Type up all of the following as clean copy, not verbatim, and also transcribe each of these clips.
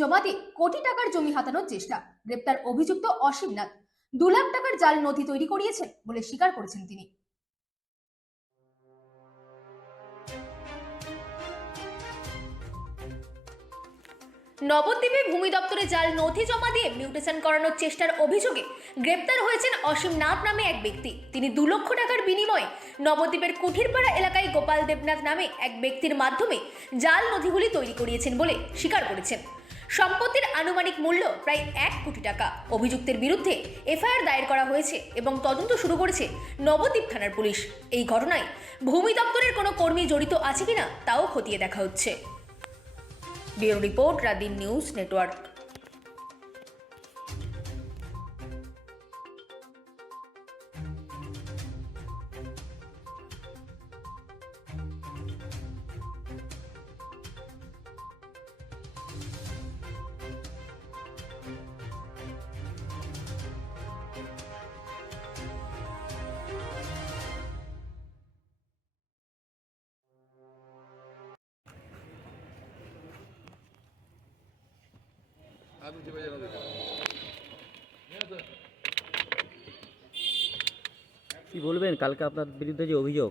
জমা দিয়ে কোটি টাকার জমি হাতানোর চেষ্টা। গ্রেপ্তার অভিযুক্ত অসীম নাথ 2 লাখ টাকার জাল নথি তৈরি করিয়েছেন বলে স্বীকার করেছেন তিনি। নবদ্বীপে ভূমি দপ্তরে জাল নথি জমা দিয়ে মিউটেশন করানোর চেষ্টার অভিযোগে গ্রেপ্তার হয়েছেন অসীম নাথ নামে এক ব্যক্তি। তিনি 2 লক্ষ টাকার বিনিময়ে নবদ্বীপের কুঠিরপাড়া এলাকায় গোপাল দেবনাথ নামে এক ব্যক্তির মাধ্যমে জাল নথিগুলি তৈরি করিয়েছেন বলে স্বীকার করেছেন। সম্পত্তির আনুমানিক মূল্য প্রায় 1 কোটি টাকা। অভিযুক্তের বিরুদ্ধে এফআইআর দায়ের করা হয়েছে এবং তদন্ত শুরু করেছে নবদ্বীপ থানার পুলিশ। এই ঘটনায় ভূমি দপ্তরের কোনো কর্মী জড়িত আছে কিনা তাও খতিয়ে দেখা হচ্ছে। Bureau report, Radin news network. কি বলবেন কালকে আপনার বিরুদ্ধে যে অভিযোগ?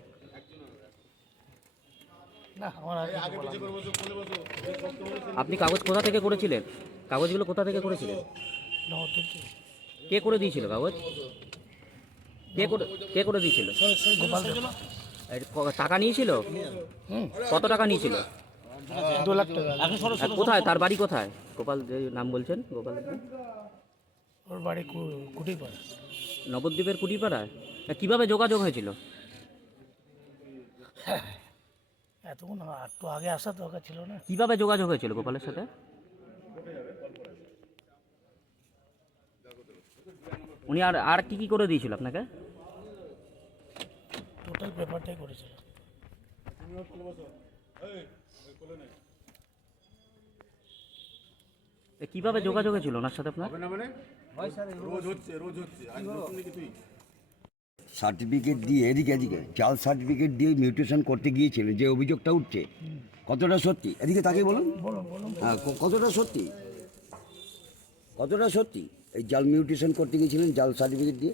আপনি কাগজ কোথা থেকে করেছিলেন? কাগজগুলো কোথা থেকে করেছিলেন? কে করে দিয়েছিল কাগজ? কে করে দিয়েছিল? টাকা নিয়েছিল? কত টাকা নিয়েছিল? 2 লাখ টাকা। কোথায় তার বাড়ি কোথায়? গোপাল যে নাম বলছেন, গোপাল ওর বাড়ি কুটিপাড়া। নবদ্বীপের কুটিপাড়ায়। কিভাবে যোগাযোগ হয়েছিল? এতক্ষণ একটু আগে আসার দরকার ছিল না। কিভাবে যোগাযোগ হয়েছিল গোপালের সাথে? উনি আর কি করে দিয়েছিল আপনাকে? টোটাল পেপারটাই করেছিল। কিভাবে যোগাযোগ হয়েছিল ওনার সাথে আপনার? সার্টিফিকেট দিয়ে এদিকে জাল সার্টিফিকেট দিয়ে মিউটেশন করতে গিয়েছিলেন যে অভিযোগটা উঠছে, কতটা সত্যি? এদিকে তাকে বলুন। হ্যাঁ, কতটা সত্যি? কতটা সত্যি এই জাল মিউটেশন করতে গিয়েছিলেন জাল সার্টিফিকেট দিয়ে?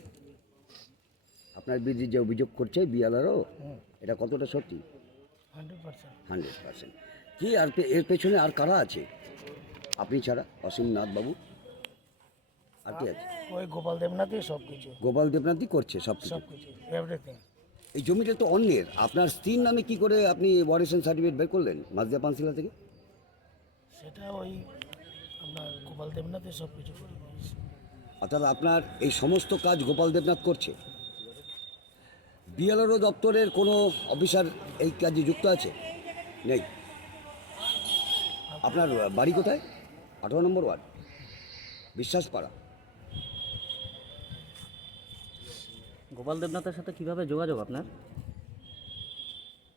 আপনার বিরুদ্ধে যে অভিযোগ করছে বিএলআরও, এটা কতটা সত্যি? 100%। কি আর এর পেছনে আর কারা আছে আপনি ছাড়া? অসীম নাথ বাবু আর কি আছে? ওই গোপাল দেবনাথই সব কিছু। গোপাল দেবনাথই করছে সব কিছু। এভরিথিং। এই জমিটা তো অন্যের, আপনার স্ত্রীর নামে কি করে আপনি ওয়ারেশন সার্টিফিকেট বের করলেন মাঝদিয়া পানশিলা থেকে? সেটা ওই আপনার গোপাল দেবনাথই সব কিছু করে দিয়েছে। অর্থাৎ আপনার এই সমস্ত কাজ গোপাল দেবনাথ করছে। বিএলআরও দপ্তরের কোনো অফিসার এই কাজে যুক্ত আছে? নেই। আপনার বাড়ি কোথায়? 18 নম্বর ওয়ার্ড, বিশ্বাসপাড়া। গোপাল দেবনাথের সাথে কিভাবে যোগাযোগ আপনার?